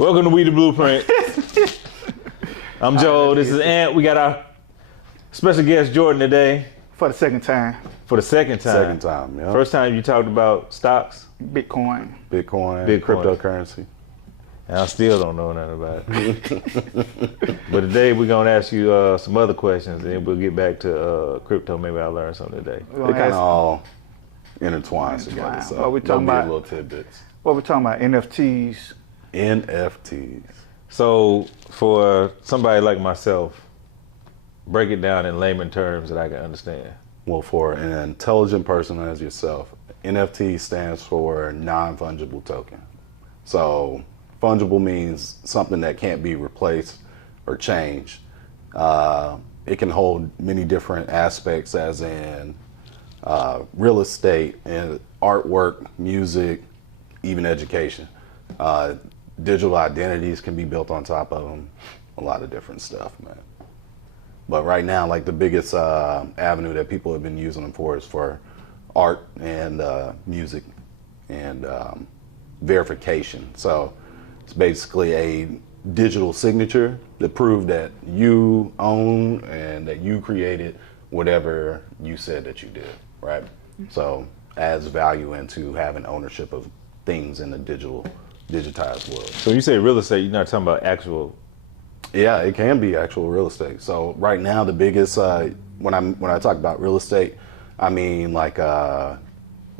Welcome to We the Blueprint. I'm Joe. This is Ant. We got our special guest Jordan today. For the second time. For the second time. Second time, yeah. First time you talked about stocks, Bitcoin, cryptocurrency. and I still don't know nothing about it. But today we're gonna ask you some other questions, and we'll get back to crypto. Maybe I'll learn something today. They kind of all intertwine together. So what we talking about? Little tidbits. What we're talking about? NFTs. NFTs. So for somebody like myself, break it down in layman terms that I can understand. Well, for an intelligent person as yourself, NFT stands for non-fungible token. So fungible means something that can't be replaced or changed. It can hold many different aspects, as in real estate and artwork, music, even education. Digital identities can be built on top of them. A lot of different stuff, man. But right now, like the biggest avenue that people have been using them for is for art and music and verification. So it's basically a digital signature to prove that you own and that you created whatever you said that you did, right? So adds value into having ownership of things in the digitized world. So you say real estate, you're not talking about actual. Yeah, it can be actual real estate. So right now, the biggest when I talk about real estate, I mean like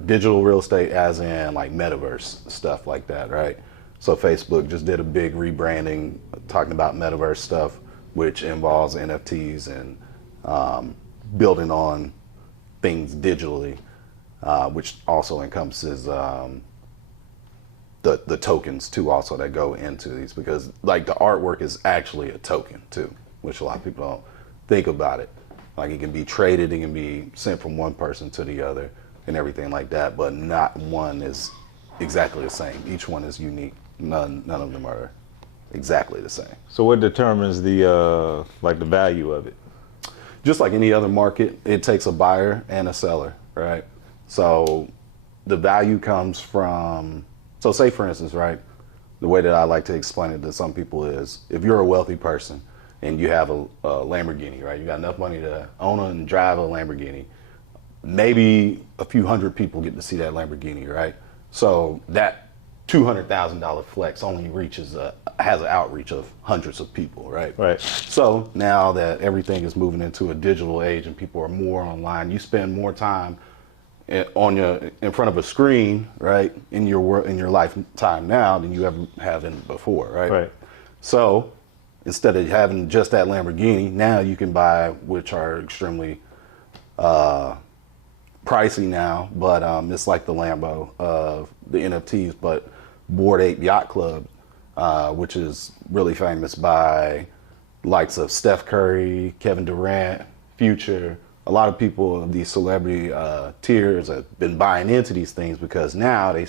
digital real estate, as in like metaverse stuff like that, right? So Facebook just did a big rebranding, talking about metaverse stuff, which involves NFTs and building on things digitally, which also encompasses the tokens too, also, that go into these, because like the artwork is actually a token too, which a lot of people don't think about it. Like it can be traded, it can be sent from one person to the other and everything like that, but not one is exactly the same. Each one is unique. None of them are exactly the same. So what determines the like the value of it? Just like any other market, it takes a buyer and a seller, right? So the value comes from, so say for instance, right, the way that I like to explain it to some people is, if you're a wealthy person and you have a Lamborghini, right, you got enough money to own and drive a Lamborghini, maybe a few hundred people get to see that Lamborghini, right? So that $200,000 flex only has an outreach of hundreds of people, right? Right. So now that everything is moving into a digital age and people are more online, you spend more time in front of a screen, right, in your lifetime now than you ever have in before, right? Right. So instead of having just that Lamborghini, now you can buy, which are extremely pricey now, but it's like the Lambo of the NFTs, but Bored Ape Yacht Club, which is really famous by likes of Steph Curry, Kevin Durant, Future. A lot of people of these celebrity tiers have been buying into these things because now they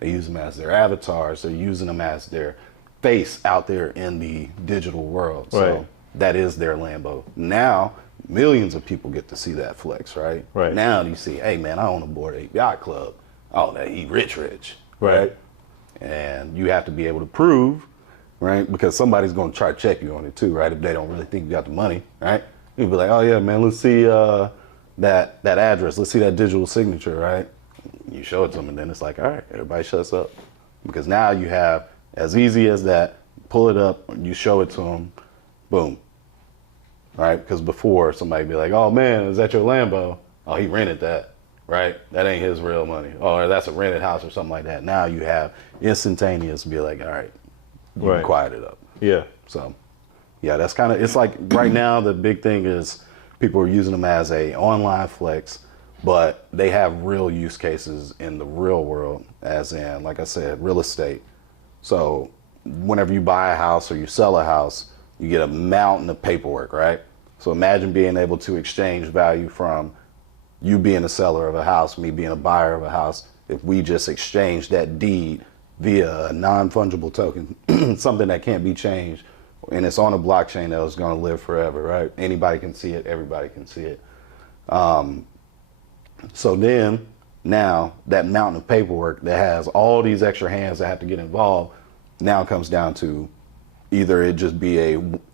use them as their avatars. They're using them as their face out there in the digital world. So Right. that is their Lambo. Now millions of people get to see that flex, right? Right. Now you see, hey man, I own a Bored Ape Yacht Club. Oh, that he rich, Right. And you have to be able to prove, right? Because somebody's going to try to check you on it too, right? If they don't really think you got the money, right? You'd be like, oh yeah, man, let's see that address. Let's see that digital signature, right? You show it to them, and then it's like, all right, everybody shuts up. Because now you have, as easy as that, pull it up, you show it to them, boom. All right? Because before, somebody'd be like, oh man, is that your Lambo? Oh, he rented that, right? That ain't his real money. Or that's a rented house or something like that. Now you have instantaneous, be like, all right, you Right. can quiet it up. Yeah. So, yeah, that's kind of, it's like right now the big thing is people are using them as a online flex, but they have real use cases in the real world, as in, like I said, real estate. So whenever you buy a house or you sell a house, you get a mountain of paperwork, right? So imagine being able to exchange value from you being a seller of a house, me being a buyer of a house. If we just exchange that deed via a non-fungible token, something that can't be changed, and it's on a blockchain that is going to live forever, right? Anybody can see it, everybody can see it. So then, now that mountain of paperwork that has all these extra hands that have to get involved, now it comes down to either it just be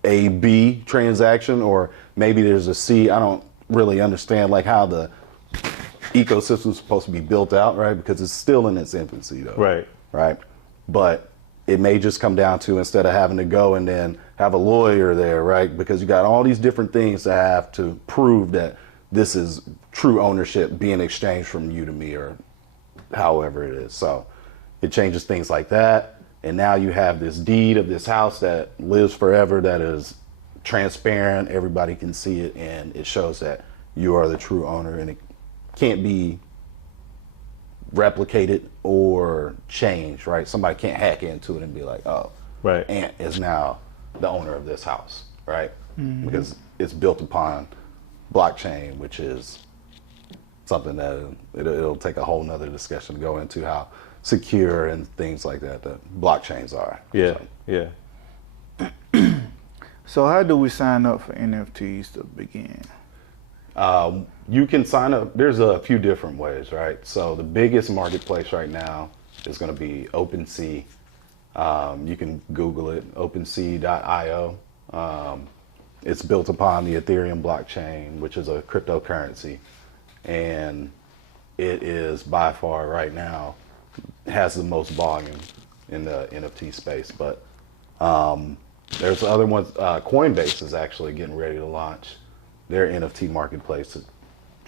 a B transaction, or maybe there's a C. I don't really understand like how the ecosystem is supposed to be built out, right? Because it's still in its infancy, though. Right. But it may just come down to, instead of having to go and then have a lawyer there, right? Because you got all these different things to have to prove that this is true ownership being exchanged from you to me, or however it is. So it changes things like that. And now you have this deed of this house that lives forever, that is transparent. Everybody can see it, and it shows that you are the true owner, and it can't be replicated or changed, right? Somebody can't hack into it and be like, oh, Ant is now the owner of this house, right? Because it's built upon blockchain, which is something that it'll take a whole nother discussion to go into how secure and things like that blockchains are. So how do we sign up for NFTs to begin? You can sign up. There's a few different ways, right? So the biggest marketplace right now is going to be OpenSea. You can Google it, OpenSea.io. It's built upon the Ethereum blockchain, which is a cryptocurrency, and it is by far right now has the most volume in the NFT space. But there's other ones. Coinbase is actually getting ready to launch their NFT marketplace. It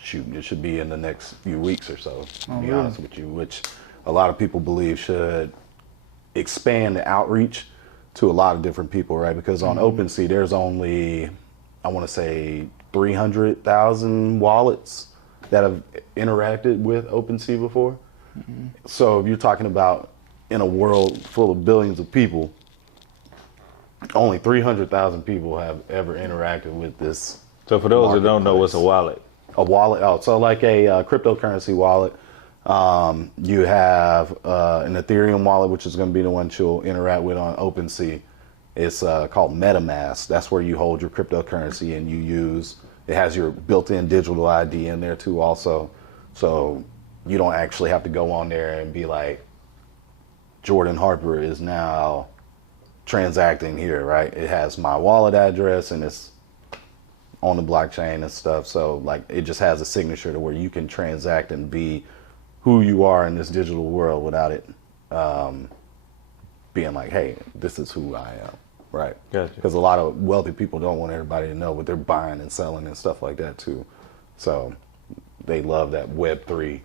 should be in the next few weeks or so, to be honest with you, which a lot of people believe should expand the outreach to a lot of different people, right? Because on OpenSea, there's only, I want to say, 300,000 wallets that have interacted with OpenSea before. So if you're talking about in a world full of billions of people, only 300,000 people have ever interacted with this. So for those who don't know, what's a wallet? A wallet, so like a cryptocurrency wallet. You have an Ethereum wallet, which is going to be the one you'll interact with on OpenSea. It's called MetaMask. That's where you hold your cryptocurrency, and you use, it has your built-in digital ID in there too also. So you don't actually have to go on there and be like, Jordan Harper is now transacting here, right? It has my wallet address, and it's on the blockchain and stuff. So like, it just has a signature to where you can transact and be who you are in this digital world without it being like, hey, this is who I am, right? Gotcha. Because a lot of wealthy people don't want everybody to know what they're buying and selling and stuff like that too. So they love that Web3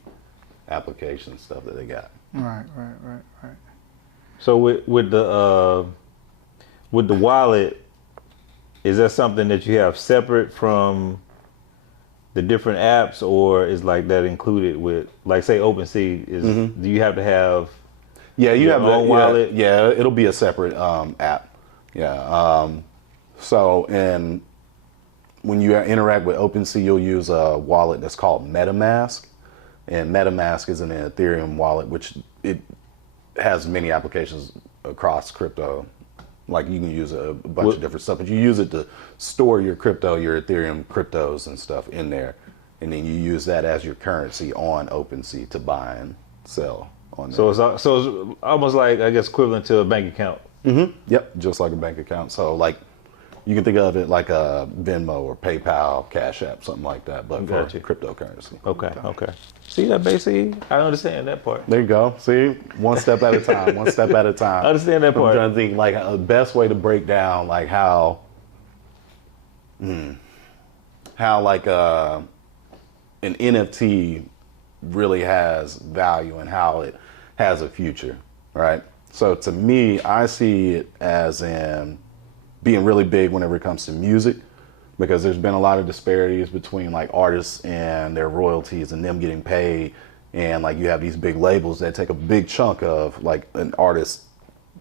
application stuff that they got. Right. So with the wallet, is that something that you have separate from the different apps, or is like that included with, like, say OpenSea is? Do you have to have? Yeah, you have your own wallet. Yeah, it'll be a separate app. Yeah. So, and when you interact with OpenSea, you'll use a wallet that's called MetaMask, and MetaMask is an Ethereum wallet, which it has many applications across crypto. Like, you can use a bunch of different stuff, but you use it to store your crypto, your Ethereum cryptos and stuff in there. And then you use that as your currency on OpenSea to buy and sell on there. So it's almost like, I guess, equivalent to a bank account. Yep, just like a bank account. So like, you can think of it like a Venmo or PayPal, Cash App, something like that, but for cryptocurrency. Okay. See that, basically? I understand that part. There you go. See, one step at a time. One step at a time. I understand that part. I'm trying to think like the best way to break down like how like an NFT really has value and how it has a future, right? So to me, I see it as in being really big whenever it comes to music, because there's been a lot of disparities between like artists and their royalties and them getting paid. And like, you have these big labels that take a big chunk of like an artist's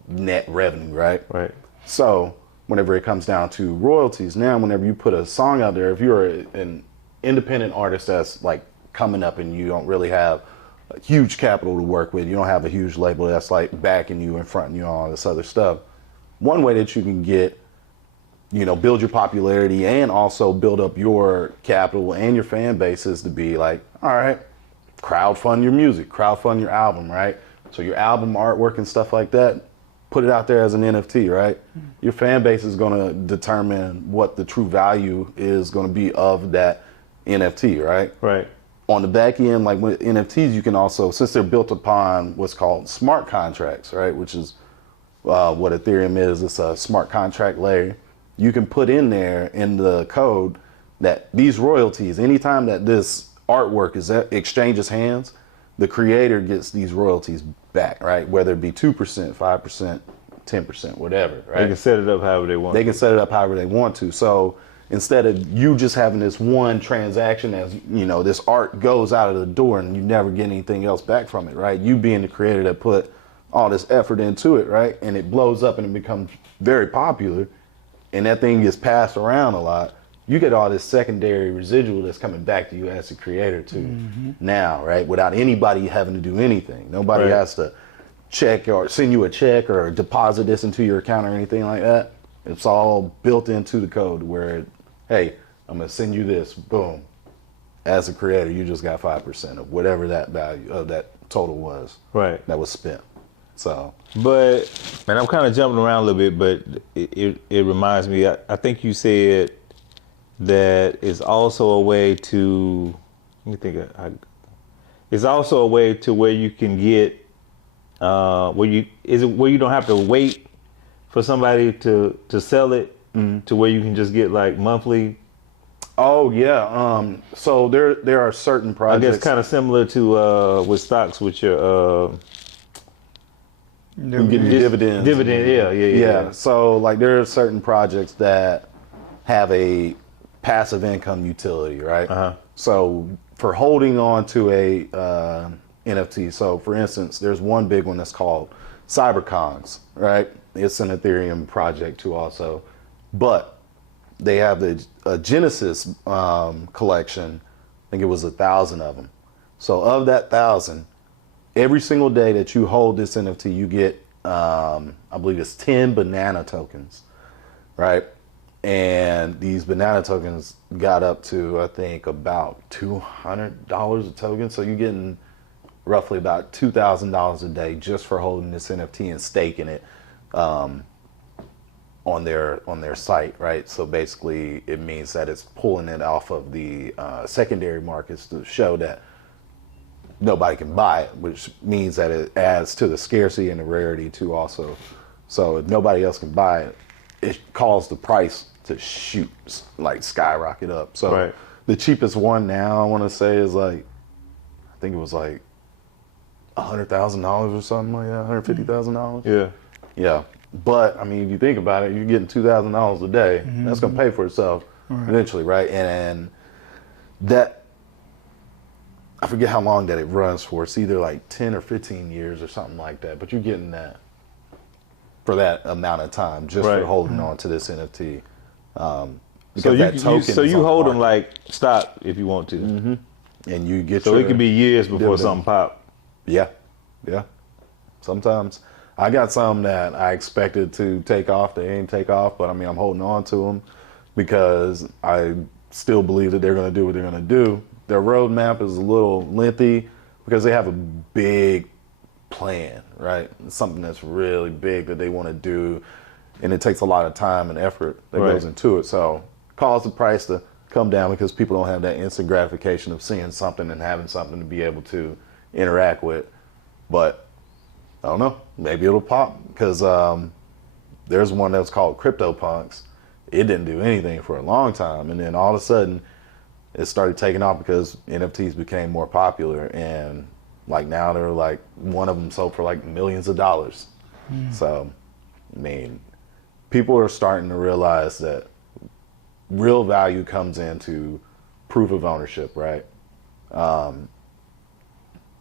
net revenue, right? Right. So whenever it comes down to royalties, now whenever you put a song out there, if you're an independent artist that's like coming up and you don't really have a huge capital to work with, you don't have a huge label that's like backing you and fronting you on all this other stuff, one way that you can get, build your popularity and also build up your capital and your fan base is to be like, all right, crowdfund your music, crowdfund your album, right? So your album artwork and stuff like that, put it out there as an NFT, right? Your fan base is going to determine what the true value is going to be of that NFT, right? Right. On the back end, like with NFTs, you can also, since they're built upon what's called smart contracts, right? Which is what Ethereum is. It's a smart contract layer. You can put in there in the code that these royalties, anytime that this artwork is exchanges hands, the creator gets these royalties back, right? Whether it be 2%, 5%, 10%, whatever, right? They can set it up however they want. They can set it up however they want to. So instead of you just having this one transaction, as you know, this art goes out of the door and you never get anything else back from it, right? You being the creator that put all this effort into it, right? And it blows up and it becomes very popular and that thing gets passed around a lot. You get all this secondary residual that's coming back to you as a creator too now, right? Without anybody having to do anything. Nobody has to check or send you a check or deposit this into your account or anything like that. It's all built into the code where, hey, I'm gonna send you this, boom. As a creator, you just got 5% of whatever that value of that total was. Right. That was spent. So. But, and I'm kind of jumping around a little bit, but it reminds me, I think you said that it's also a way to, let me think, it's also a way to where you can get, where you don't have to wait for somebody to sell it to where you can just get like monthly? Oh yeah. So there are certain projects. I guess kind of similar to with stocks with your you get dividends. Yeah. So like there are certain projects that have a passive income utility, right? So for holding on to a NFT. So for instance, there's one big one that's called CyberCons, right? It's an Ethereum project too also, but they have the Genesis collection. I think it was 1,000 of them. So of that 1,000, every single day that you hold this NFT, you get, I believe it's 10 banana tokens, right? And these banana tokens got up to, I think, about $200 a token. So you're getting roughly about $2,000 a day just for holding this NFT and staking it on their site, right? So basically, it means that it's pulling it off of the secondary markets to show that nobody can buy it, which means that it adds to the scarcity and the rarity too also. So if nobody else can buy it, it caused the price to shoot, like skyrocket up. So the cheapest one now, I want to say, is like, I think it was like $100,000 or something like that, $150,000. Yeah. Yeah. But I mean, if you think about it, you're getting $2,000 a day. That's going to pay for itself eventually, right? And that, I forget how long that it runs for. It's either like 10 or 15 years or something like that. But you're getting that for that amount of time just for holding on to this NFT. So you hold them like stock if you want to. And you get so it could be years before something pop. Yeah. Sometimes. I got some that I expected to take off. They ain't take off, but I mean, I'm holding on to them because I still believe that they're going to do what they're going to do. Their roadmap is a little lengthy because they have a big plan, right? It's something that's really big that they want to do, and it takes a lot of time and effort that goes into it. So it caused the price to come down because people don't have that instant gratification of seeing something and having something to be able to interact with. But I don't know, maybe it'll pop because there's one that's called CryptoPunks. It didn't do anything for a long time, and then all of a sudden it started taking off because NFTs became more popular, and like now they're like, one of them sold for like millions of dollars. So I mean, people are starting to realize that real value comes into proof of ownership, right?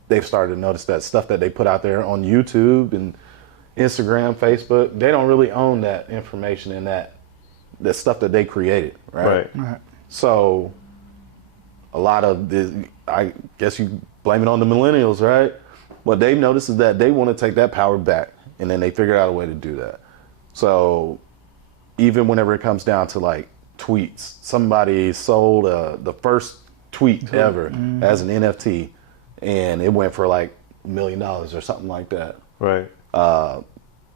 They've started to notice that stuff that they put out there on YouTube and Instagram, Facebook, they don't really own that information and that stuff that they created, right? So a lot of this, I guess you blame it on the millennials, right? What they've noticed is that they want to take that power back, and then they figure out a way to do that. So even whenever it comes down to like tweets, somebody sold the first tweet ever as an NFT, and it went for like $1 million or something like that.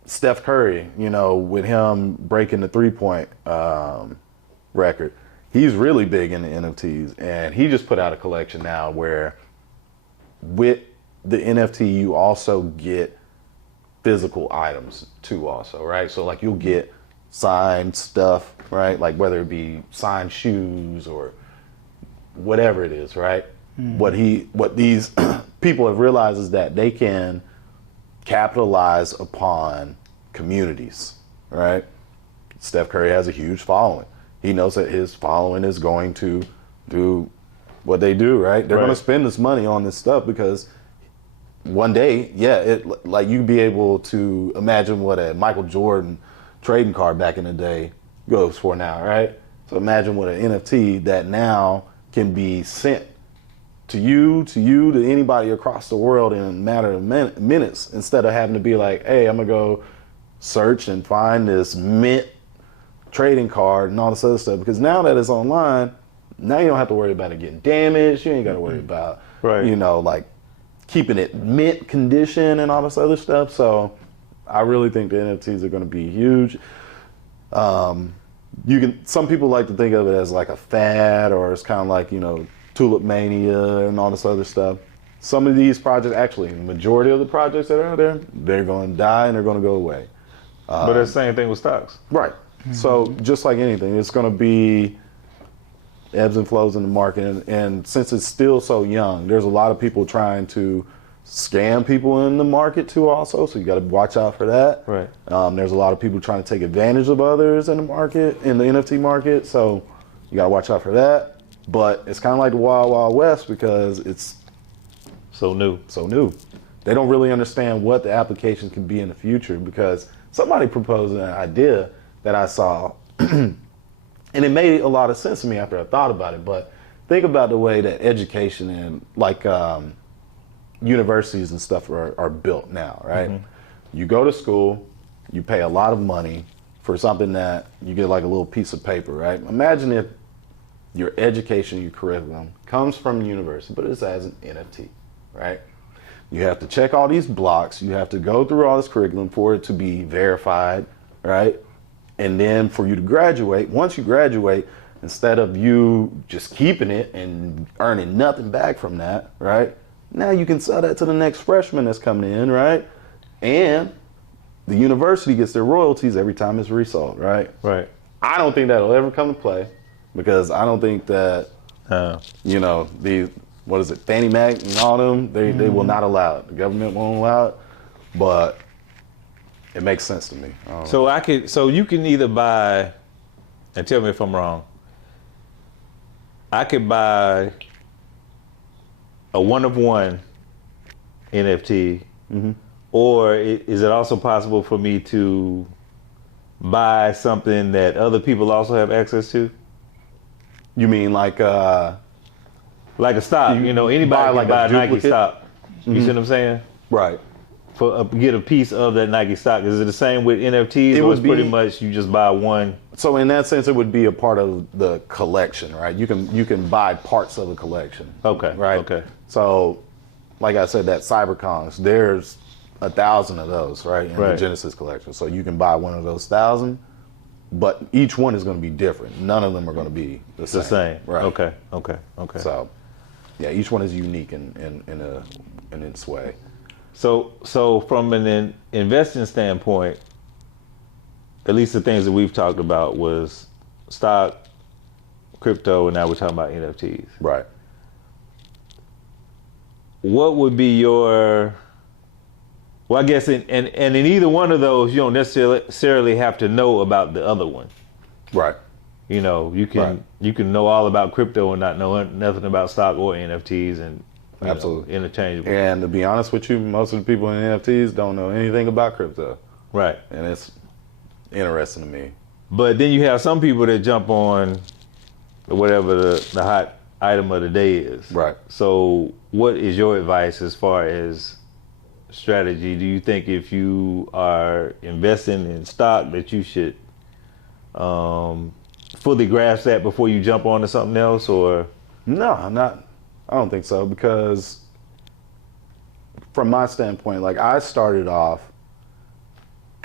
Steph Curry, you know, with him breaking the 3-point record, he's really big in the NFTs, and he just put out a collection now where with the NFT you also get physical items too also, right? So like you'll get signed stuff, right? Like whether it be signed shoes or whatever it is, right? What these people have realized is that they can capitalize upon communities, right? Steph Curry has a huge following. He knows that his following is going to do what they do, right? They're going to spend this money on this stuff because one day, like you'd be able to imagine what a Michael Jordan trading card back in the day goes for now, right? So imagine what an NFT that now can be sent to you, to anybody across the world in a matter of minutes, instead of having to be like, hey, I'm gonna go search and find this mint trading card and all this other stuff. Because now that it's online, now you don't have to worry about it getting damaged. You ain't got to worry about, you know, like keeping it mint condition and all this other stuff. So I really think the NFTs are going to be huge. Some people like to think of it as like a fad, or it's kind of like, you know, Tulip Mania and all this other stuff. Some of these projects, actually, the majority of the projects that are out there, they're going to die and they're going to go away. But it's the same thing with stocks. Right. So just like anything, it's going to be ebbs and flows in the market. And since it's still so young, there's a lot of people trying to scam people in the market too also. So you got to watch out for that. Right. There's a lot of people trying to take advantage of others in the market, in the NFT market. So you got to watch out for that. But it's kind of like the Wild Wild West because it's so new. They don't really understand what the application can be in the future, because somebody proposed an idea that I saw and it made a lot of sense to me after I thought about it. But think about the way that education and like universities and stuff are built now, right? You go to school, you pay a lot of money for something that you get like a little piece of paper, right? Imagine if your education, your curriculum comes from the university, but it's as an NFT, right? You have to check all these blocks. You have to go through all this curriculum for it to be verified, right? And then for you to graduate, once you graduate, instead of you just keeping it and earning nothing back from that, right? Now you can sell that to the next freshman that's coming in, right? And the university gets their royalties every time it's resold, right? Right. I don't think that'll ever come to play, because I don't think that, you know, what is it, Fannie Mac and all them, they will not allow it. The government won't allow it, but it makes sense to me. So you can either buy, and tell me if I'm wrong, I could buy a one-of-one NFT, or is it also possible for me to buy something that other people also have access to? You mean like a stock? You know, anybody can buy a Nike stock. You see what I'm saying? Right. Get a piece of that Nike stock. Is it the same with NFTs? It was pretty much you just buy one. So in that sense, it would be a part of the collection, right? You can buy parts of the collection. Okay. Right. Okay. So, like I said, that CyberCons, there's 1,000 of those, right, in the Genesis collection. So you can buy one of those 1,000, but each one is going to be different. None of them are going to be the same. Right. Okay. So, yeah, each one is unique in its way. So from an investing standpoint, at least the things that we've talked about was stock, crypto, and now we're talking about NFTs. Right. What would be your, well, I guess and in either one of those, you don't necessarily have to know about the other one. Right. You know, you can know all about crypto and not know nothing about stock or NFTs, and absolutely interchangeable. And to be honest with you, most of the people in NFTs don't know anything about crypto. Right. And it's interesting to me. But then you have some people that jump on whatever the hot item of the day is. Right. So what is your advice as far as strategy? Do you think if you are investing in stock that you should fully grasp that before you jump onto something else, or? No, I don't think so, because from my standpoint, like I started off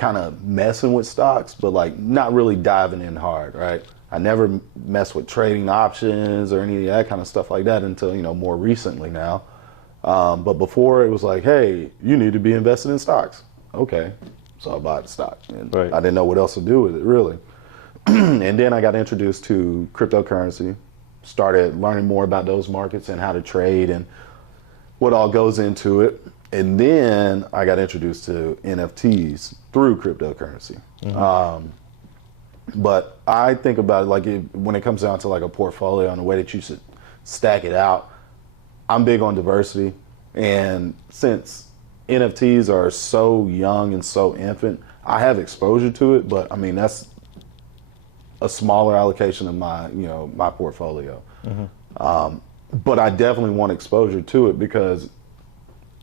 kind of messing with stocks, but like not really diving in hard, right? I never messed with trading options or any of that kind of stuff like that until, more recently now. But before it was like, hey, you need to be invested in stocks. Okay. So I bought the stock and I didn't know what else to do with it really. And then I got introduced to cryptocurrency, started learning more about those markets and how to trade and what all goes into it. And then I got introduced to NFTs through cryptocurrency. But I think about it like when it comes down to like a portfolio and the way that you should stack it out, I'm big on diversity. And since NFTs are so young and so infant, I have exposure to it, but I mean, that's a smaller allocation of my, my portfolio. But I definitely want exposure to it because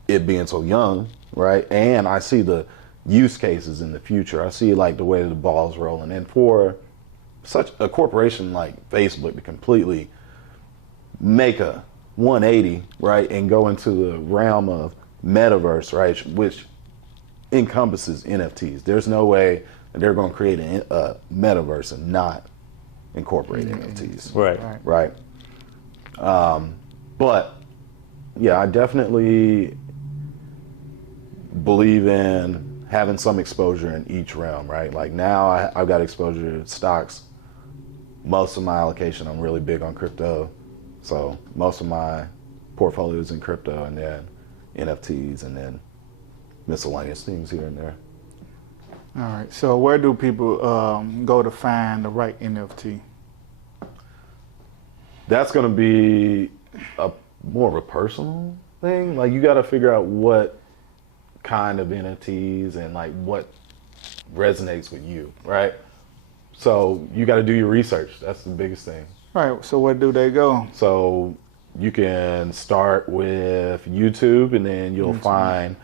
it being so young, right? And I see the use cases in the future. I see like the way that the ball's rolling. And for such a corporation like Facebook to completely make a 180, right, and go into the realm of metaverse, right, which encompasses NFTs. There's no way that they're going to create a metaverse and not incorporate NFTs. Right. But yeah, I definitely believe in having some exposure in each realm, right? Like now I've got exposure to stocks. Most of my allocation, I'm really big on crypto. So most of my portfolio is in crypto and then NFTs and then miscellaneous things here and there. All right. So where do people go to find the right NFT? That's going to be more of a personal thing. Like you got to figure out what kind of NFTs and like what resonates with you, right? So you got to do your research. That's the biggest thing. All right. So where do they go? So you can start with YouTube and then you'll find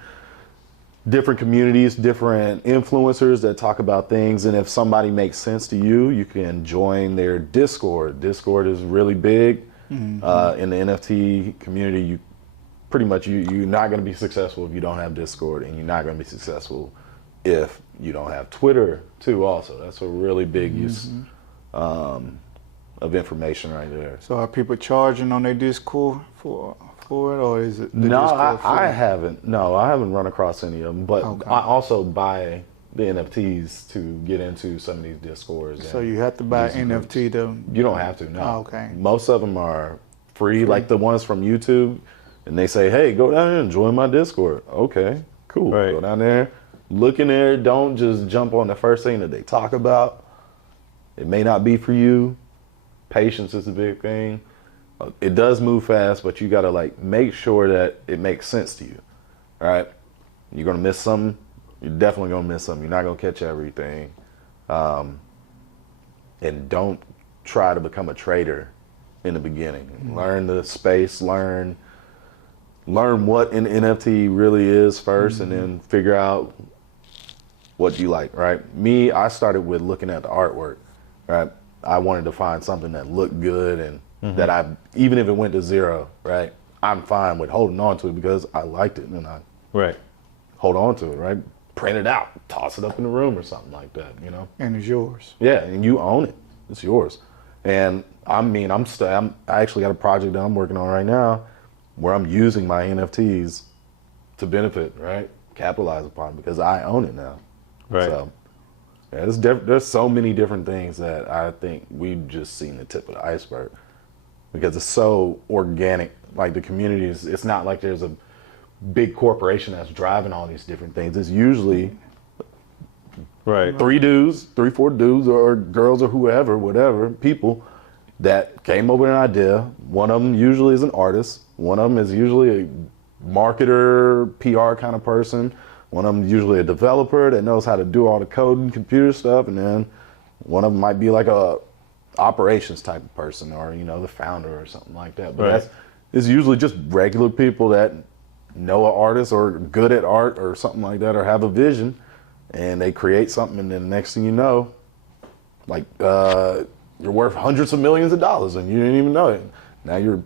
different communities, different influencers that talk about things. And if somebody makes sense to you, you can join their Discord. Discord is really big in the NFT community. You pretty much, you're not going to be successful if you don't have Discord, and you're not going to be successful if you don't have Twitter too also. That's a really big use of information right there. So are people charging on their Discord for it, or is it the No, Discord free? I haven't. No, I haven't run across any of them. But I also buy the NFTs to get into some of these Discords. So you have to buy NFT to... You don't have to, no. Oh, okay. Most of them are free, like the ones from YouTube. And they say, hey, go down there and join my Discord. Okay, cool. Right. Go down there, look in there. Don't just jump on the first thing that they talk about. It may not be for you. Patience is a big thing. It does move fast, but you got to like make sure that it makes sense to you. All right. You're going to miss something. You're definitely going to miss something. You're not going to catch everything. And don't try to become a trader in the beginning. Learn the space, learn what an NFT really is first, and then figure out what you like, right? Me, I started with looking at the artwork, right? I wanted to find something that looked good and that even if it went to zero, right? I'm fine with holding on to it because I liked it and I hold on to it, right? Print it out, toss it up in the room or something like that, And it's yours. Yeah, and you own it. It's yours. And I mean, I actually got a project that I'm working on right now where I'm using my NFTs to benefit, right? Capitalize upon it because I own it now. Right. So, yeah, there's so many different things that I think we've just seen the tip of the iceberg because it's so organic. Like the communities, it's not like there's a big corporation that's driving all these different things. It's usually three, four dudes or girls or whoever, whatever, people that came up with an idea. One of them usually is an artist. One of them is usually a marketer, PR kind of person. One of them is usually a developer that knows how to do all the code and computer stuff. And then one of them might be like a operations type of person or, the founder or something like that. But it's usually just regular people that know an artist or good at art or something like that or have a vision. And they create something, and then the next thing you know, like you're worth hundreds of millions of dollars, and you didn't even know it. Now your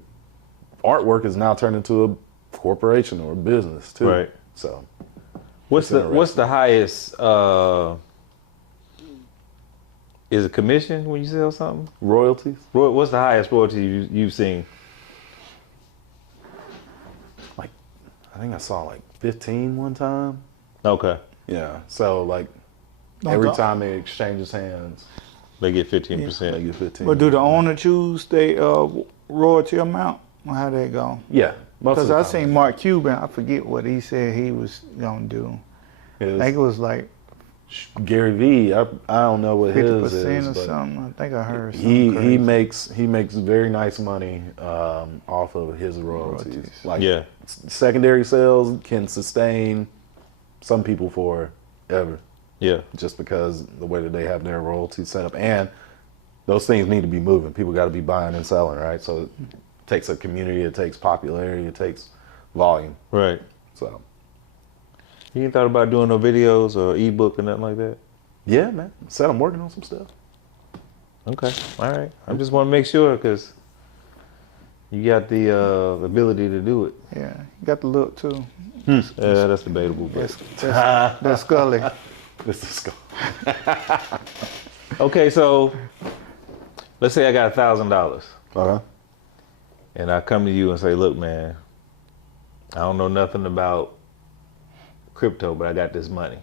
artwork is now turned into a corporation or a business too. Right. So, What's the highest? Is it commission when you sell something? Royalties? What's the highest royalty you've seen? Like, I think I saw like 15 one time. Okay. Yeah. So like every time it exchanges hands, they get 15%. they get 15. But do the owner choose the royalty amount? Or how that go? Yeah. Because I seen Mark Cuban, I forget what he said he was gonna do. I think it was like Gary Vee. I don't know what 50% his is, or but something. I think I heard something he crazy. makes very nice money off of his royalties. Like Yeah. secondary sales can sustain some people forever. Yeah. Just because the way that they have their royalties set up, and those things need to be moving. People got to be buying and selling, right? So it takes a community, it takes popularity, it takes volume. Right. So You ain't thought about doing no videos or ebook or nothing like that? yeah, man. Said I'm working on some stuff. Okay. All right. I just want to make sure because you got the ability to do it. Yeah, you got the look too. Yeah, that's debatable. But. That's Scully. This is cool. Okay, so let's say I got $1,000 and I come to you and say, look, man, I don't know nothing about crypto, but I got this money.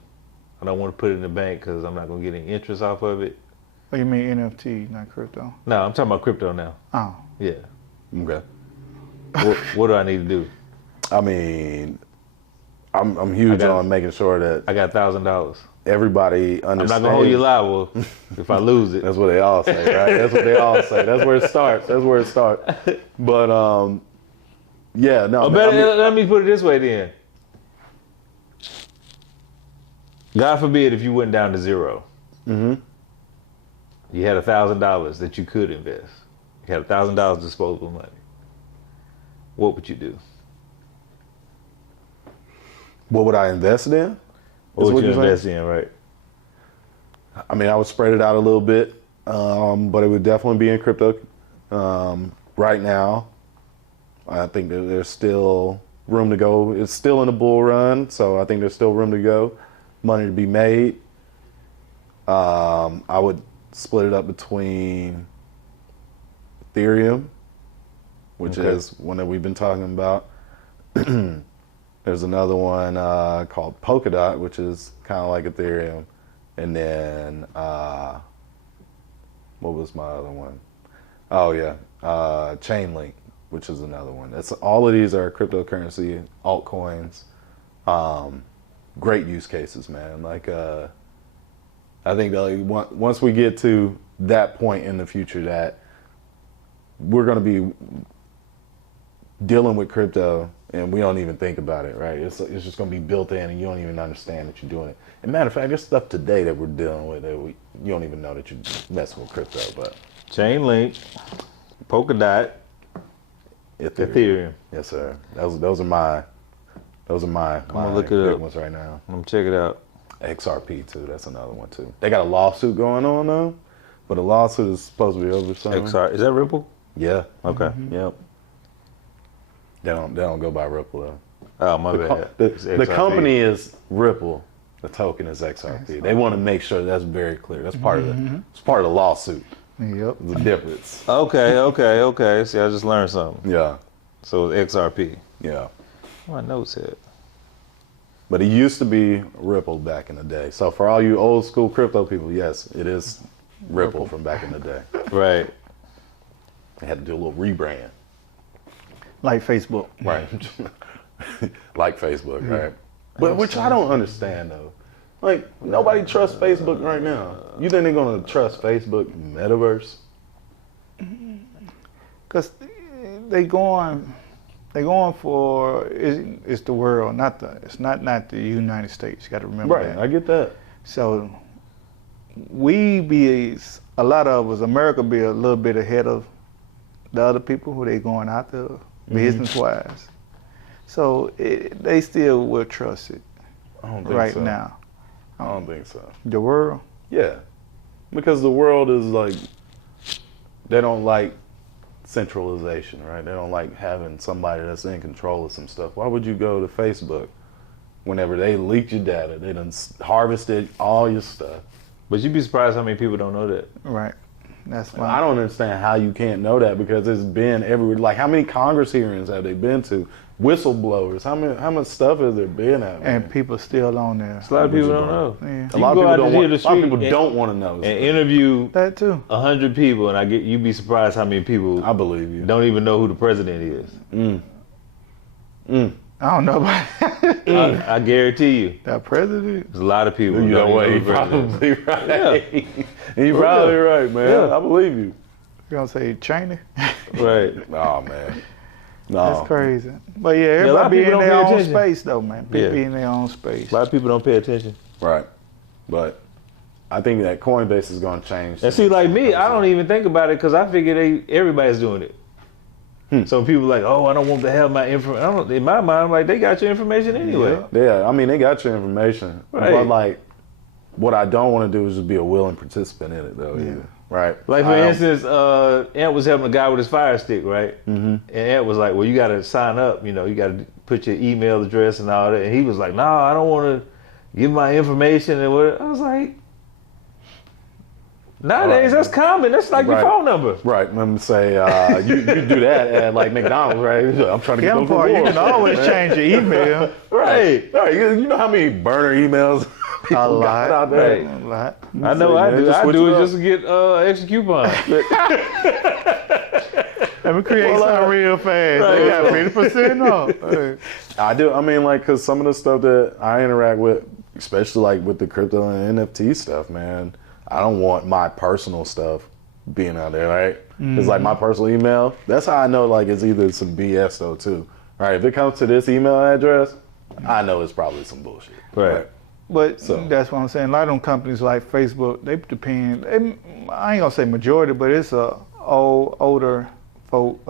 I don't want to put it in the bank because I'm not going to get any interest off of it. Oh, you mean NFT, not crypto? No, I'm talking about crypto now. Oh. Yeah. Okay. What do I need to do? I mean, I'm huge on making sure that I got $1,000. everybody understands. I'm not going to hold you liable if I lose it. That's what they all say, right? That's what they all say. That's where it starts. That's where it starts. But yeah, no. Let me put it this way then. God forbid if you went down to zero. Mm-hmm. You had $1,000 that you could invest. You had $1,000 disposable money. What would you do? What would I invest in? What would you invest in, right? I mean, I would spread it out a little bit, but it would definitely be in crypto. Right now, I think that there's still room to go. It's still in a bull run, so I think there's still room to go. Money to be made. I would split it up between Ethereum, which is one that we've been talking about. There's another one called Polkadot, which is kind of like Ethereum. And then, what was my other one? Oh, yeah, Chainlink, which is another one. All of these are cryptocurrency, altcoins. Great use cases, man. Like, I think that once we get to that point in the future that we're going to be dealing with crypto and we don't even think about it, right? It's just going to be built in and you don't even understand that you're doing it. And matter of fact, there's stuff today that we're dealing with that you don't even know that you're messing with crypto. But Chainlink, Polkadot, Ethereum. Yes, sir. Those are my look it big up. ones right now. I'm gonna check it out. XRP too. That's another one too. They got a lawsuit going on though, but the lawsuit is supposed to be over soon. XR, is that Ripple? Yeah. Okay. Mm-hmm. Yep. They don't go by Ripple though. Oh my bad. The company is Ripple. The token is XRP. They want to make sure that's very clear. That's part of it's part of the lawsuit. Yep. The difference. Okay. See, I just learned something. Yeah. So it's XRP. Yeah. My notes said. But it used to be Ripple back in the day. So for all you old school crypto people, yes, it is Ripple from back in the day. Right. They had to do a little rebrand. Like Facebook. Right. Like Facebook, right? But which I don't understand though. Like nobody trusts Facebook right now. You think they're gonna trust Facebook metaverse? Cause they going for it's the world, it's not the United States. You got to remember that. Right, I get that. So a lot of us, America be a little bit ahead of the other people who they going after business wise. So they still will trust it I don't think right so. now. I don't think so. The world. Yeah, because the world is like they don't like centralization, right? They don't like having somebody that's in control of some stuff. Why would you go to Facebook whenever they leaked your data, they done harvested all your stuff. But you'd be surprised how many people don't know that. Right. That's why. I don't understand how you can't know that because it's been everywhere. Like, how many Congress hearings have they been to? Whistleblowers. How much stuff has there been at? And people still on there. A lot of people don't know. Yeah. A lot of people don't want to know. And interview That too. 100 people, and you'd be surprised how many people I believe you. don't even know who the president is. I don't know about I guarantee you, that president. there's a lot of people. You who know don't what? even You're know who the president probably right. You're probably right, man. Yeah. I believe you. You gonna say China? is. Right. Oh man. No. That's crazy. But yeah, a lot of everybody be people in don't their pay own attention. space though, man. People Yeah. be in their own space. A lot of people don't pay attention. Right. But I think that Coinbase is going to change. And see, like me, I don't even think about it because I figure everybody's doing it. So people like, oh, I don't want to have my information. In my mind, I'm like, they got your information anyway. Yeah, I mean, they got your information. Right. But like, what I don't want to do is just be a willing participant in it, though. Yeah. Either. Right. Like for instance, Ant was helping a guy with his Fire Stick, right? Mm-hmm. And Ant was like, well, you got to sign up. You know, you got to put your email address and all that. And he was like, no, I don't want to give my information and what. I was like, nowadays that's common. That's like your phone number. Right. Let me say, you do that at like McDonald's, right? I'm trying to get Part, you can always change your email. Right. Right. You know how many burner emails A people lot. got out there? Right. A lot. I know I do. Just I switch do it it up. just to get extra coupons. Let me create something real fast. They got 50% off. Hey. I do. I mean, like, because some of the stuff that I interact with, especially like with the crypto and NFT stuff, man, I don't want my personal stuff being out there, right? It's like my personal email. That's how I know, like, it's either some BS though, too. Right? If it comes to this email address, I know it's probably some bullshit. Right. But that's what I'm saying. A lot of them companies like Facebook, they depend. I ain't gonna say majority, but it's older folk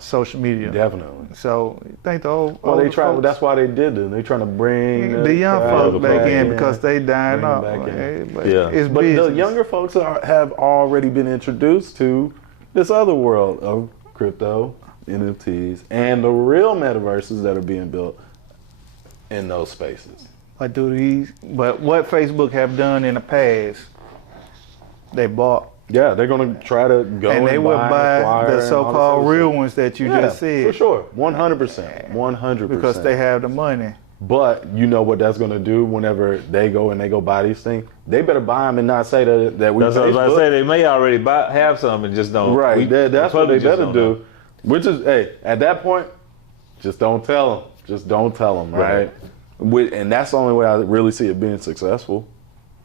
social media. Definitely. So I think the old Well, they older try. folks- That's why they did it. They trying to bring the young folks back in because they dying Bring up. them back in. Hey, but Yeah. it's But business. the younger folks have already been introduced to this other world of crypto, NFTs, and the real metaverses that are being built in those spaces. But what Facebook have done in the past, they bought. Yeah, they're going to try to go And they would buy acquire, the and so-called all this other real stuff. ones that you Yeah, just said. for sure, 100%, 100%. Because they have the money. But you know what that's going to do whenever they go buy these things? They better buy them and not say that we. That's what I was about to Facebook. say. They may already have some and just don't. Right, that's what they public just better don't do. know. Which is, hey, at that point, just don't tell them. Just don't tell them, right? And that's the only way I really see it being successful,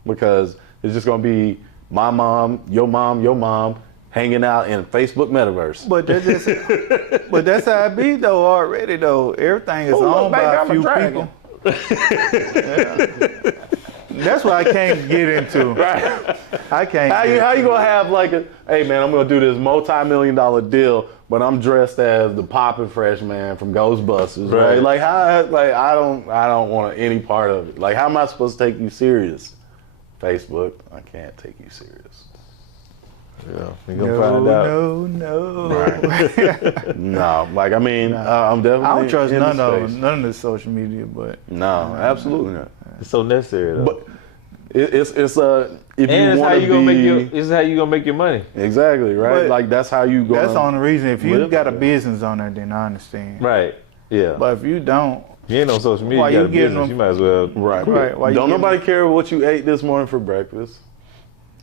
because it's just gonna be my mom, your mom, hanging out in Facebook metaverse. But that's just, but that's how it be though already though. Everything is owned by a few people. Yeah. That's what I can't get into. Right. I can't. How you gonna have like hey man, I'm gonna do this multi-million-dollar deal, but I'm dressed as the Poppin' Fresh man from Ghostbusters, right? Right. Like I don't want any part of it. Like, how am I supposed to take you serious? Facebook, I can't take you serious. Yeah, you're gonna find out. No. Right. No, like I mean, I'm definitely. I don't trust in none the of space. none of the social media, but No, absolutely not. It's so necessary though. But it's if and you it's want how to you gonna be this is how you gonna make your money. exactly right. But Like that's how you go. that's the only reason. If you live got a like that. business on there, then I understand. Right. Yeah. But if you don't, you ain't on social media. Why You got you a giving business. them- You might as well. Right. Right, why you Don't giving- nobody care what you ate this morning for breakfast.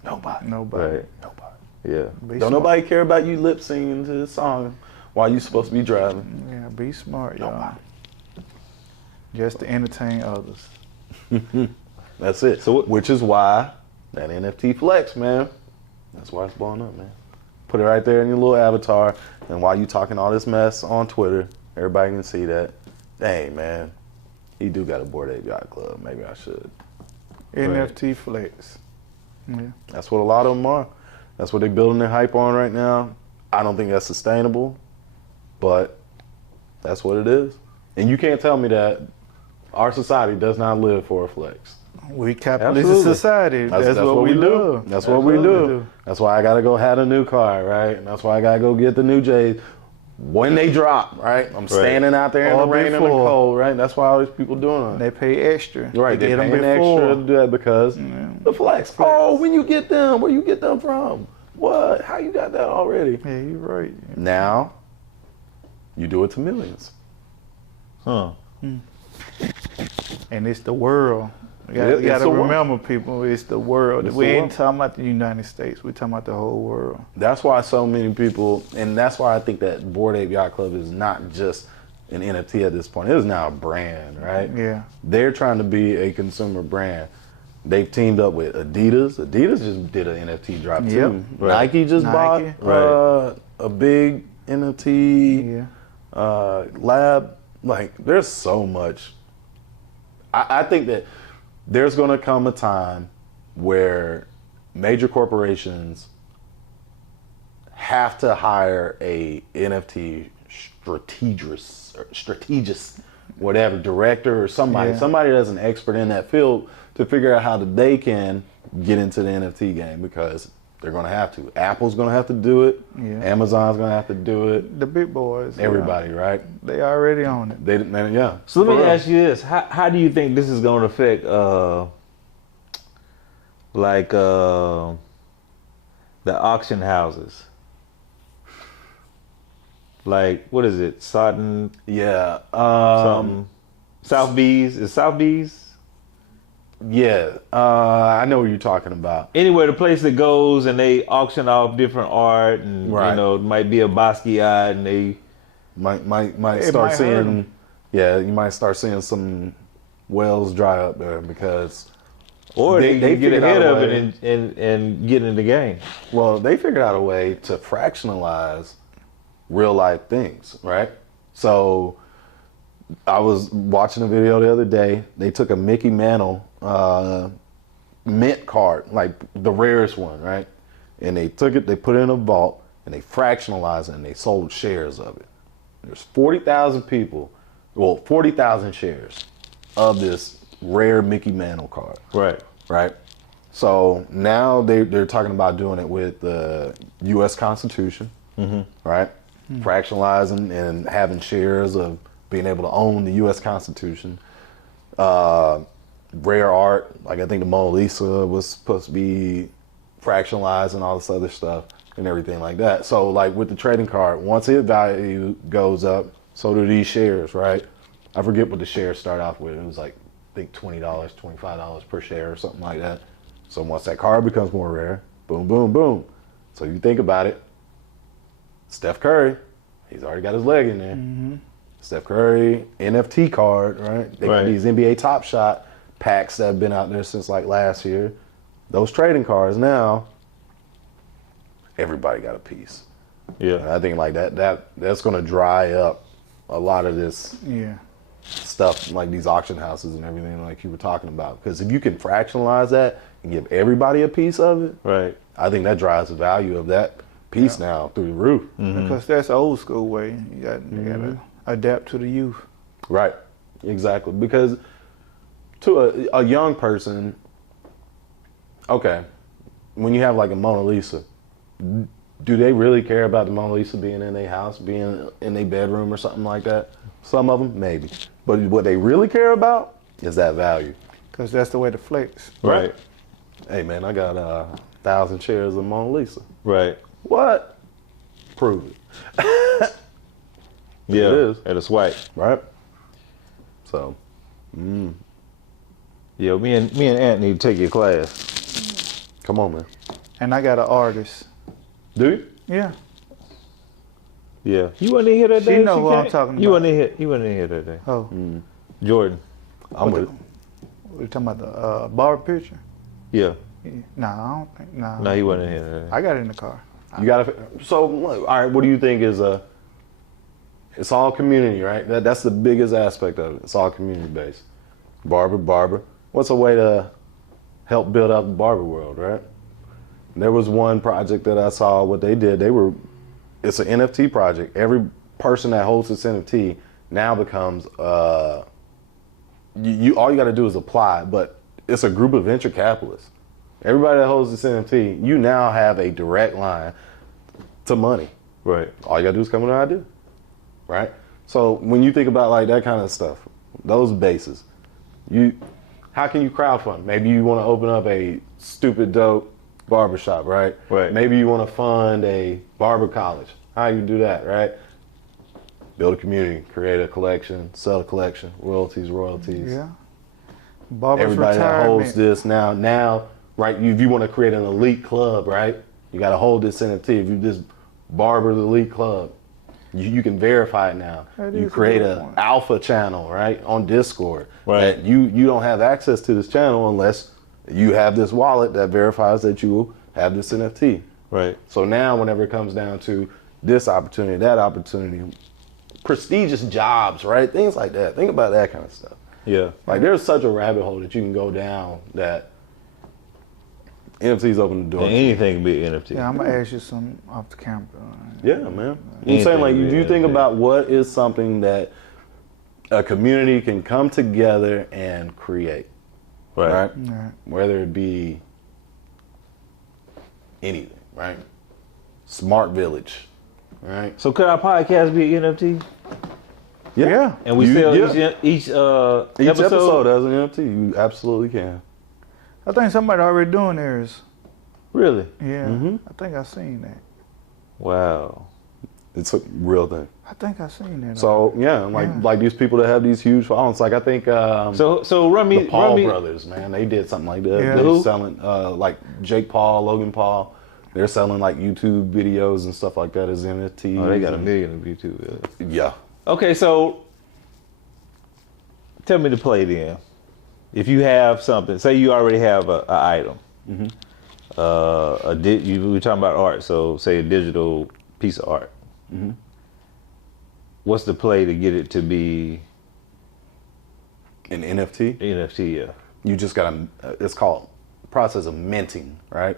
nobody. Right. Nobody. Yeah. Be Don't smart. nobody care about you lip singing to the song while you supposed to be driving. Yeah, be smart, y'all. Nobody. Just to entertain others. That's it. So which is why that NFT flex, man. That's why it's blowing up, man. Put it right there in your little avatar, and while you talking all this mess on Twitter, everybody can see that. Dang, man, he do got a Bored Ape Yacht Club. Maybe I should. NFT flex. Yeah. That's what a lot of them are. That's what they're building their hype on right now. I don't think that's sustainable, but that's what it is. And you can't tell me that our society does not live for a flex. We capitalist Absolutely. society. That's what we do. That's what we do. That's why I gotta go have a new car, right? And that's why I gotta go get the new J's. when they drop, right? I'm standing out there in the Or rain and the before. cold, right? That's why all these people doing it. They pay extra. Right, to they get them paying extra to do that because Yeah. the flex. Oh, when you get them, where you get them from? What? How you got that already? Yeah, you're right. Now, you do it to millions. Huh. And it's the world. You It's got to the world. remember, people, it's the world. It's We the ain't world. talking about the United States. We're talking about the whole world. That's why so many people, and that's why I think that Bored Ape Yacht Club is not just an NFT at this point. It is now a brand, right? Yeah. They're trying to be a consumer brand. They've teamed up with Adidas. Adidas just did an NFT drop too. Yep. Right. Nike just Nike. bought a big NFT Yeah. lab. Like, there's so much. I think that there's going to come a time where major corporations have to hire a NFT strategist, whatever, director or somebody that's an expert in that field to figure out how that they can get into the NFT game, because they're going to have to. Apple's going to have to do it. Yeah. Amazon's going to have to do it. The big boys. Everybody, right? They already own it. Yeah. So let me For real. ask you this: how do you think this is going to affect, the auction houses? Like, what is it? Sutton, Yeah. something, Southbees? Is Southbees? Yeah. I know what you're talking about. Anyway, the place that goes and they auction off different art, and Right. you know, it might be a Basquiat, and they Might It start might hurt seeing. 'em. Yeah, you might start seeing some wells dry up there because. or they They can get figured ahead out a of way. it and get in the game. Well, they figured out a way to fractionalize real life things, right? So I was watching a video the other day. They took a Mickey Mantle mint card, like the rarest one, right? And they took it, they put it in a vault, and they fractionalized it, and they sold shares of it. There's 40,000 people, well, 40,000 shares of this rare Mickey Mantle card. Right. Right. So now they're talking about doing it with the U.S. Constitution, right? Fractionalizing and having shares of being able to own the U.S. Constitution. Rare art, like I think the Mona Lisa was supposed to be fractionalized and all this other stuff and everything like that. So like with the trading card, once its value goes up, so do these shares, right? I forget what the shares start off with. It was like, I think $20, $25 per share or something like that. So once that card becomes more rare, boom, boom, boom. So you think about it, Steph Curry, he's already got his leg in there. Steph Curry, NFT card, right? They got Right. these NBA Top Shot packs that have been out there since like last year. Those trading cards now, everybody got a piece. And Yeah. I think like that's gonna dry up a lot of this Yeah. stuff, like these auction houses and everything like you were talking about. Because if you can fractionalize that and give everybody a piece of it, Right. I think that drives the value of that piece now through the roof. Because that's the old school way. You got to adapt to the youth. Right. Exactly. Because to a young person, okay, when you have like a Mona Lisa, do they really care about the Mona Lisa being in their house, being in their bedroom or something like that? Some of them, maybe. But what they really care about is that value. Because that's the way to flex. Right. Hey, man, I got 1,000 shares of Mona Lisa. Right. What? Prove it. Yeah. It is. At a swipe. Right? So, Yeah. Me and Ant need to take your class. come on, man. And I got an artist. Do you? Yeah. Yeah. You wasn't in here that She day. know who I'm came? talking You about. wasn't in here. You wasn't in here that day. Oh. Jordan. I'm with it. We're talking about the barber picture? Yeah. Yeah. Nah, I don't think. Nah. No, he wasn't in here that day. I got it in the car. You gotta. So, all right. What do you think is It's all community, right? That's the biggest aspect of it. It's all community based. Barber. What's a way to help build out the barber world, right? There was one project that I saw. What they did, it's an NFT project. Every person that holds this NFT now becomes you. All you got to do is apply, but it's a group of venture capitalists. Everybody that holds this NFT, you now have a direct line to money. Right. All you gotta do is come with an idea. right? So when you think about like that kind of stuff, those bases, how can you crowdfund? Maybe you want to open up a stupid dope barbershop, right? Right. Maybe you want to fund a barber college. How you do that, right? Build a community, create a collection, sell a collection, royalties. Yeah. Barber's Everybody that holds retirement. this now, right? If you want to create an elite club, right? You got to hold this NFT. If you just barber's elite club, you can verify it now. That You is a create good an point. alpha channel, right, on Discord. Right. That you don't have access to this channel unless you have this wallet that verifies that you have this NFT. Right. So now, whenever it comes down to this opportunity, that opportunity, prestigious jobs, right? Things like that. Think about that kind of stuff. Yeah. Like there's such a rabbit hole that you can go down that NFTs open the door. And anything can be an NFT. Yeah, I'm gonna ask you some off the camera. Yeah, man. I'm Anything saying like can you be do think NFT. about what is something that a community can come together and create, Right. right? Yeah. Whether it be anything, right? Smart village, right? So could our podcast be an NFT? Yeah. And we You- sell yeah. each Each episode? episode has an NFT. You absolutely can. I think somebody already doing theirs. Really? Yeah. Mhm. I think I seen that. Wow. It's a real thing. I think I seen that. So yeah, like these people that have these huge followings. Like I think So run me the Paul run me brothers, man, they did something like that. Yeah. They're Who? selling like Jake Paul, Logan Paul. They're selling like YouTube videos and stuff like that as NFTs. Oh, they got a and- million of YouTube. Yeah. Yeah. Okay, so tell me the play then. If you have something, say you already have a item, Mm-hmm. we were talking about art, so say a digital piece of art. Mm-hmm. What's the play to get it to be An NFT, NFT? Yeah. you just got to. It's called process of minting, right?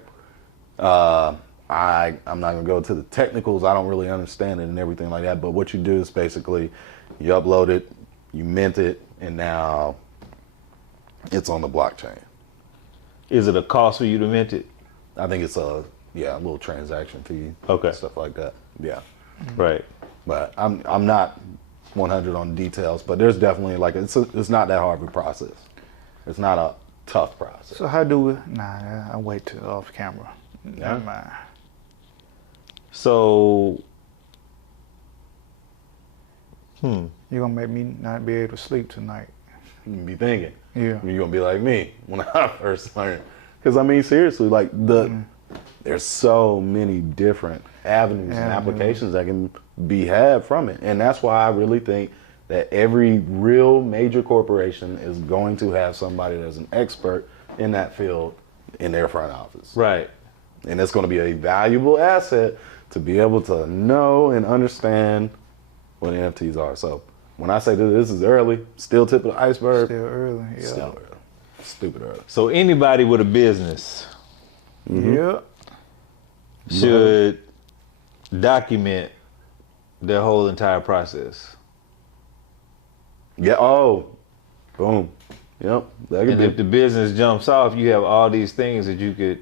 I'm not gonna go to the technicals. I don't really understand it and everything like that. But what you do is basically you upload it, you mint it, and now it's on the blockchain. Is it a cost for you to mint it? I think it's a little transaction fee. Okay. Stuff like that. Yeah. Right. But I'm not 100 on details, but there's definitely like it's not that hard of a process. It's not a tough process. So how do we? Nah, I wait till off camera. Never mind. So, You're gonna make me not be able to sleep tonight. You can be thinking. Yeah. You're gonna be like me when I first learned. Because I mean, seriously, like there's so many different avenues and applications that can be had from it, and that's why I really think that every real major corporation is going to have somebody that's an expert in that field in their front office. right. And it's going to be a valuable asset to be able to know and understand what NFTs are. So when I say that this is early, still tip of the iceberg, Still early. Yeah. still early. Stupid early. So anybody with a business Yeah. should document their whole entire process. Yeah. Oh, boom. Yep. That could And be. if the business jumps off, you have all these things that you could,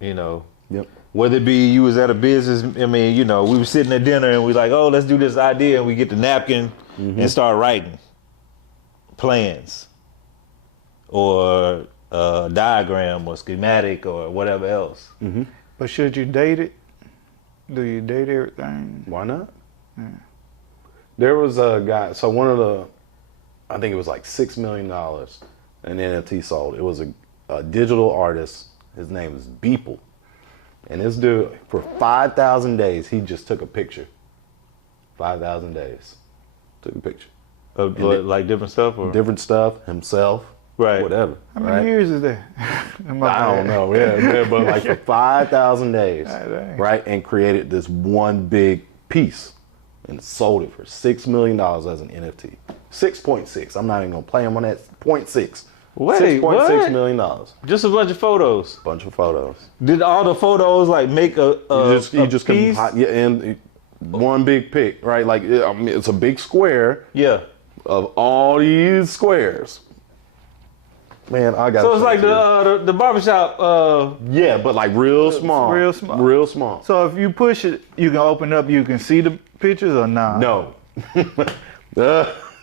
Yep. whether it be you was at a business, I mean, we were sitting at dinner and we like, oh, let's do this idea, and we get the napkin and start writing plans or a diagram or schematic or whatever else. But should you date it? Do you date everything? Why not? There was a guy. So one of the, I think it was like $6 million an NFT sold. It was a digital artist. His name is Beeple. And this dude, for 5,000 days, he just took a picture. 5,000 days. Took a picture. Of And like different stuff or Different stuff, himself, Right. whatever. How many right? years is that? I don't know. Yeah, but like for 5,000 days, God dang. right? And created this one big piece and sold it for $6 million as an NFT. 6.6. I'm not even going to play him on that. 0.6. Wait, $6.6 what? million. just a bunch of photos. Bunch of photos. Did all the photos like make a You just piece? and one big pic, right? Like I mean, it's a big square Yeah. of all these squares. Man, I got. So it's like the barbershop. yeah, but like real small, real small. real small. So if you push it, you can open up. You can see the pictures or not? No. That's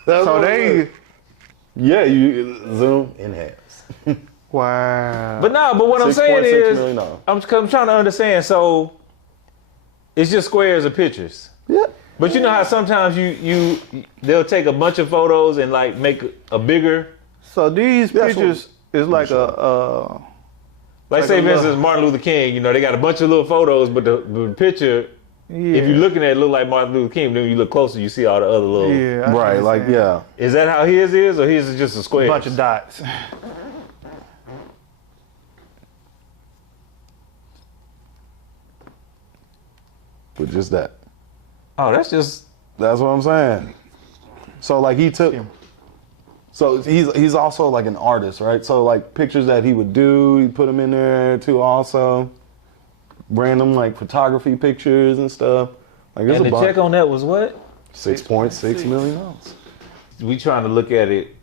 So what it they, is. Yeah, you zoom, enhance. wow. But but what I'm saying $6.6 is, million. I'm trying to understand. So it's just squares of pictures. Yeah. But you know how sometimes they'll take a bunch of photos and like make a bigger. So these That's pictures is like Like Like say a for little- instance Martin Luther King. You know they got a bunch of little photos, but the picture, yeah. if you're looking at it, look like Martin Luther King. Then you look closer, you see all the other little. yeah, I Right, like, understand. yeah. Is that how his is, or his is just a square? A bunch of dots. But just that. Oh, that's just. That's what I'm saying. So like he took. So he's also like an artist, right? So like pictures that he would do, he put them in there too. Also, random like photography pictures and stuff. Like there's And a the bunch. check on that was what? $6.6 million. We trying to look at it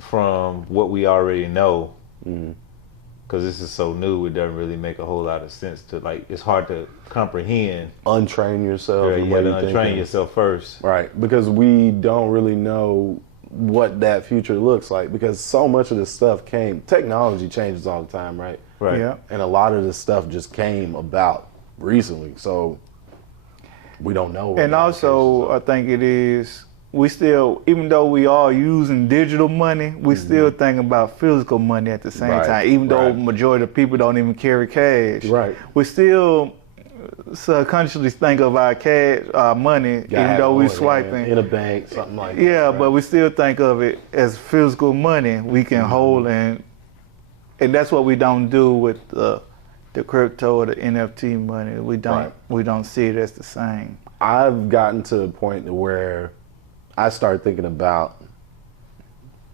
from what we already know, because this is so new. It doesn't really make a whole lot of sense to like. It's hard to comprehend. Untrain yourself. You and got what to you untrain thinking. yourself first. Right, because we don't really know what that future looks like, because so much of this stuff technology changes all the time, right? Right. Yeah. And a lot of this stuff just came about recently, so we don't know. what And the also, I think it is, we still, even though we are using digital money, we still thinking about physical money at the same Right, time. Even though right. majority of people don't even carry cash. Right. We still subconsciously think of our cash, our money, Gotta even have though we it swiping. in a bank, something like that. Yeah, right? but we still think of it as physical money we can hold, and that's what we don't do with the crypto or the NFT money. We don't see it as the same. I've gotten to a point where I start thinking about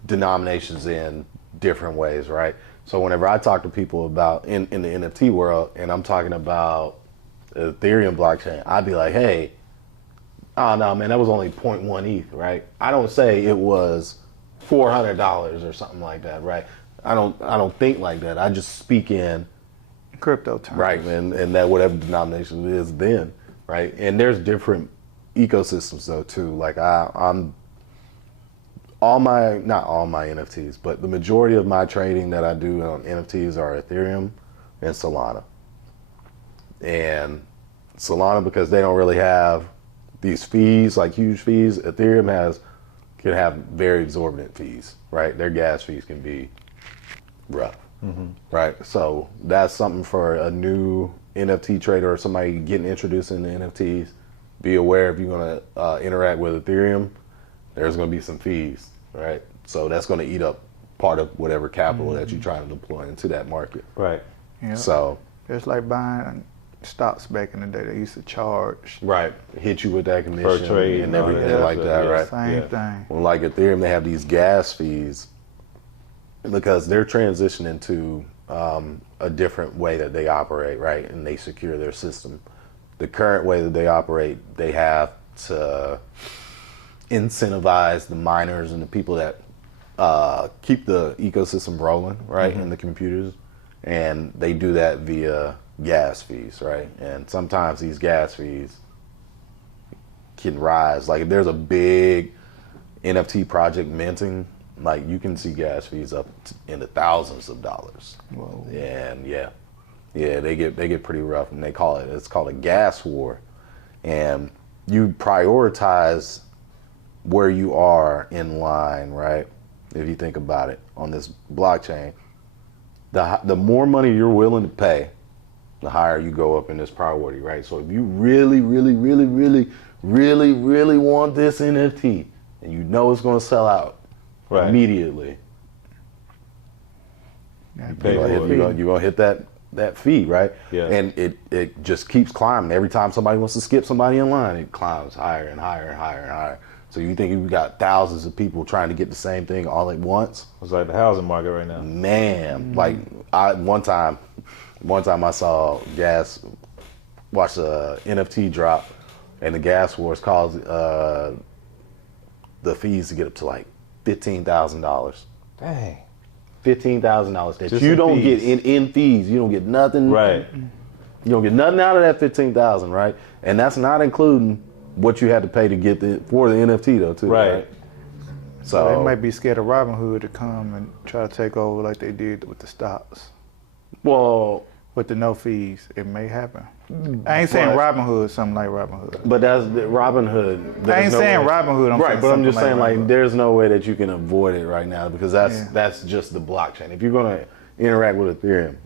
denominations in different ways, right? So whenever I talk to people about in the NFT world, and I'm talking about the Ethereum blockchain, I'd be like, hey, oh no, man, that was only 0.1 ETH, right? I don't say it was $400 or something like that, right? I don't think like that. I just speak in Crypto terms. right, and that whatever denomination it is then, right? And there's different ecosystems though too. Like I'm not all my NFTs, but the majority of my trading that I do on NFTs are Ethereum and Solana. And Solana, because they don't really have these fees, like huge fees, Ethereum can have very exorbitant fees, right? Their gas fees can be rough, right? So that's something for a new NFT trader or somebody getting introduced into NFTs. Be aware if you're going to interact with Ethereum, there's going to be some fees, right? So that's going to eat up part of whatever capital that you're trying to deploy into that market. Right. Yeah. So, It's like buying stocks back in the day. They used to charge. right, hit you with that commission trade and and all everything that like stuff, that, yeah. right? Same Yeah. thing. Well, like Ethereum, they have these gas fees because they're transitioning to a different way that they operate, right? And they secure their system. The current way that they operate, they have to incentivize the miners and the people that keep the ecosystem rolling, right, in the computers. And they do that via gas fees, right? And sometimes these gas fees can rise. Like if there's a big NFT project minting, like you can see gas fees up in the thousands of dollars. Whoa. And yeah, they get pretty rough, and it's called a gas war. And you prioritize where you are in line, right? If you think about it on this blockchain, the more money you're willing to pay, the higher you go up in this priority, right? So if you really, really, really, really, really, really want this NFT, and you know it's going to sell out immediately, Yeah, pay you're for it. going to hit that fee, right? Yeah. And it just keeps climbing. Every time somebody wants to skip somebody in line, it climbs higher and higher and higher and higher. So you think you've got thousands of people trying to get the same thing all at once? It's like the housing market right now. Man, like one time I saw watch a NFT drop, and the gas wars caused the fees to get up to like $15,000. Dang. $15,000 that Just you in don't fees. get in fees. You don't get nothing. Right. You don't get nothing out of that $15,000, right? And that's not including what you had to pay to get for the NFT though too. Right. So they might be scared of Robinhood to come and try to take over like they did with the stocks. Well, with the no fees, it may happen. I ain't saying Robinhood, something like Robinhood. But that's Robinhood. I ain't saying Robinhood. I'm right, but I'm just saying like there's no way that you can avoid it right now because that's just the blockchain. If you're gonna interact with Ethereum,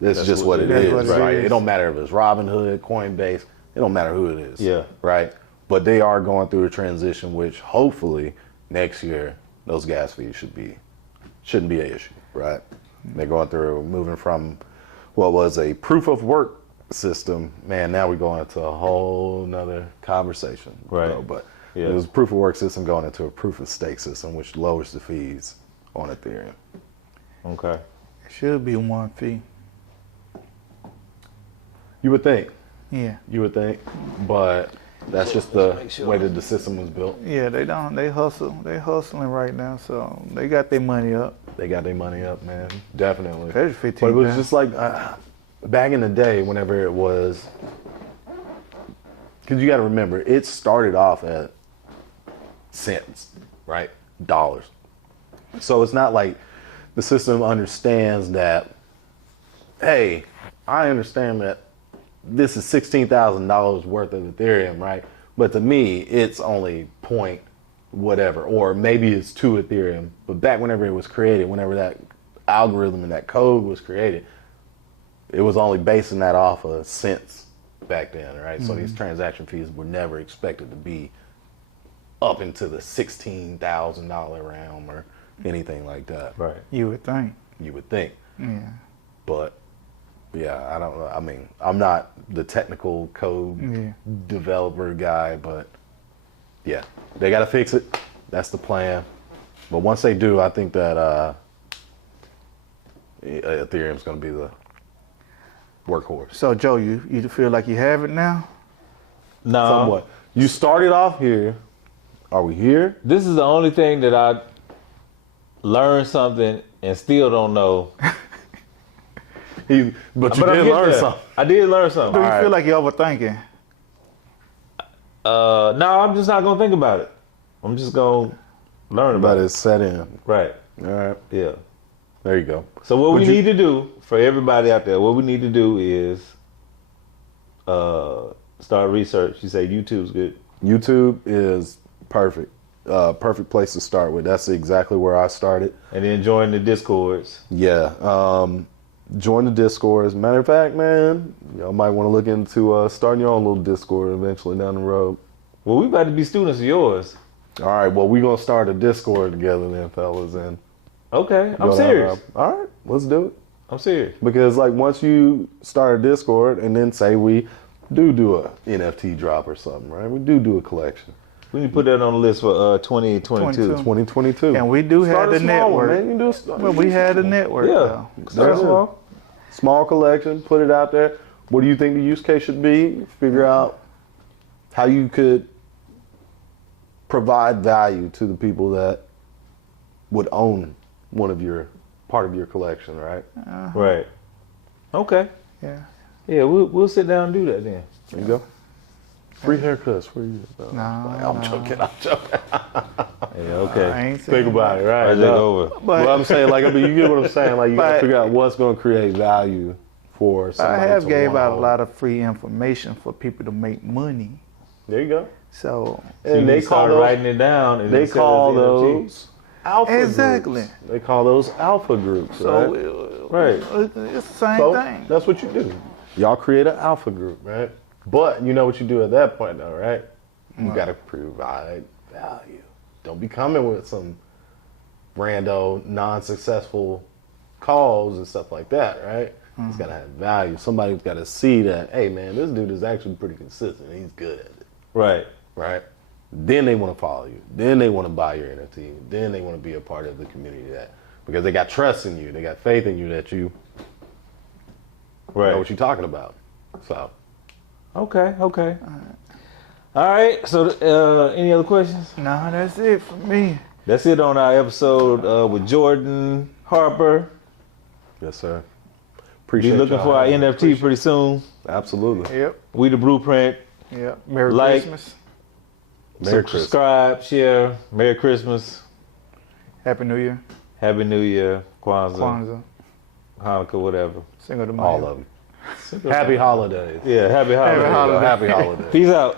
that's just what it is, right? It don't matter if it's Robinhood, Coinbase. It don't matter who it is. Yeah. Right. But they are going through a transition, which hopefully next year those gas fees shouldn't be an issue, right? They're going through moving from what was a proof of work system. Man, now we're going into a whole nother conversation. Right. But it was a proof of work system going into a proof of stake system, which lowers the fees on Ethereum. Okay. It should be one fee. You would think. Yeah. You would think, but that's just the way that the system was built. Yeah, they don't. They hustle. They hustling right now, so they got their money up. They got their money up, man. Definitely. There's 15. But it was just like back in the day, whenever it was, because you got to remember, it started off at cents, right? Dollars. So it's not like the system understands that, hey, I understand that this is $16,000 worth of Ethereum, right? But to me, it's only point whatever, or maybe it's 2 Ethereum. But back whenever it was created, whenever that algorithm and that code was created, it was only basing that off of cents back then, right? So these transaction fees were never expected to be up into the $16,000 realm or anything like that. Right. You would think. You would think. Yeah. But yeah, I don't know. I mean, I'm not the technical code developer guy, but yeah, they got to fix it. That's the plan. But once they do, I think that Ethereum's going to be the workhorse. So Joe, you feel like you have it now? No. Somewhat. You started off here. Are we here? This is the only thing that I learned something and still don't know. But you did learn something. I did learn something. Do you feel like you're overthinking? No, I'm just not gonna think about it. I'm just gonna learn about But it. it's set in. Right. All right. Yeah. There you go. So what we need to do for everybody out there, what we need to do is start research. You say YouTube's good. YouTube is perfect. Perfect place to start with. That's exactly where I started. And then join the Discords. Yeah. Join the Discord. As a matter of fact, man, y'all might want to look into starting your own little Discord eventually down the road. Well, we about to be students of yours. All right. Well, we're going to start a Discord together then, fellas. And Okay, I'm serious. All right. Let's do it. I'm serious. Because like once you start a Discord and then say we do a NFT drop or something, right? We do a collection. We need to put that on the list for 2022. 2022. And we do Start have the a small one, network. man. You do a start. But we had a network. Yeah. Though. Start small. Small collection, put it out there. What do you think the use case should be? Figure out how you could provide value to the people that would own part of your collection, right? Right. Okay. Yeah. Yeah, we'll sit down and do that then. There you go. Free haircuts for you. No, I'm joking. Yeah, okay. I ain't Think saying about it, right? Project over. But I'm saying, like, I mean, you get what I'm saying. Like, you got to figure out what's going to create value for I somebody. have to gave wanna out a own. lot of free information for people to make money. There you go. So And they call those, writing it down. And they then sell call it as NFT. those alpha Exactly. groups. They call those alpha groups, so right? Right. it's the same So thing. that's what you do. Y'all create an alpha group, right? But you know what you do at that point, though, right? You got to provide value. Don't be coming with some rando, non-successful calls and stuff like that, right? It's got to have value. Somebody's got to see that, hey, man, this dude is actually pretty consistent. He's good at it, Right. right? Then they want to follow you. Then they want to buy your NFT. Then they want to be a part of the community because they got trust in you. They got faith in you that you Right. know what you're talking about. So. Okay. All right. So, any other questions? No, that's it for me. That's it on our episode with Jordan Harper. Yes, sir. Be Appreciate looking y'all. for our NFT pretty soon. Absolutely. Yep. We the Blueprint. Yep. Merry Like, Christmas. Merry Christmas. Subscribe, share. Merry Christmas. Happy New Year. Happy New Year. Kwanzaa. Kwanzaa. Hanukkah, whatever. Cinco de Mayo. All of them. Happy holidays. Yeah, happy holidays. holidays. Happy holidays. Peace out.